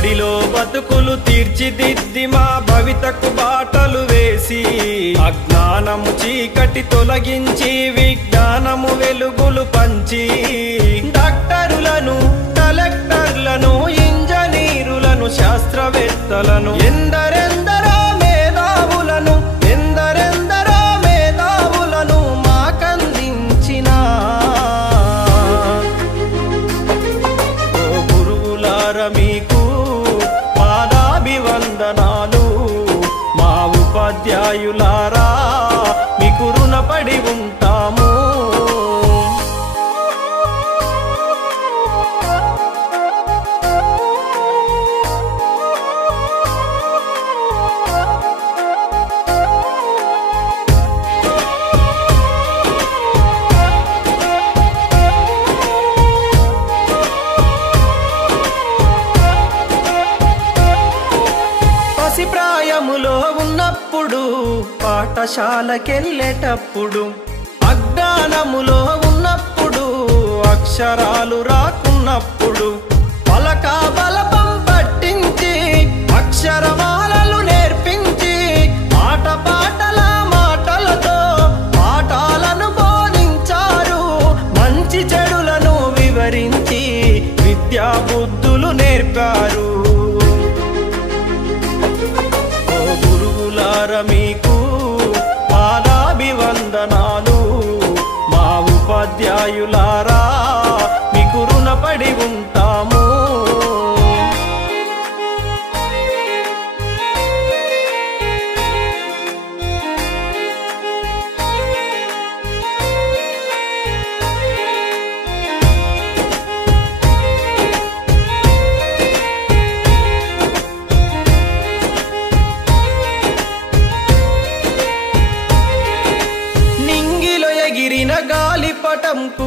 బడిలో బతుకులు తీర్చిదిద్ది మా భవితకు బాటలు వేసి అజ్ఞానము చీకటి తొలగించి విజ్ఞానము వెలుగులు పంచి డాక్టరులను కలెక్టర్లను ఇంజనీరులను శాస్త్రవేత్తలను ఎందరెందరో మేధావులను మాకందించిన ఓ గురువులార మీకు పాదాభివందనాలు మా ఉపాధ్యాయులారా మీకు రుణపడి ఉంటాము ప్రాయములో ఉన్నప్పుడు పాఠశాలకెళ్ళేటప్పుడు అజ్ఞానములో ఉన్నప్పుడు అక్షరాలు రాకున్నప్పుడు పలక బలపం పట్టించి అక్షరమాలలు నేర్పించి పాటల మాటలతో పాఠాలను బోధించారు మంచి చెడులను వివరించి విద్యా బుద్ధులు నేర్పారు మీకు పాదాభివందనాలు మా ఉపాధ్యాయులారా మీకు రుణపడి ఉంటాము గాలిపటంకు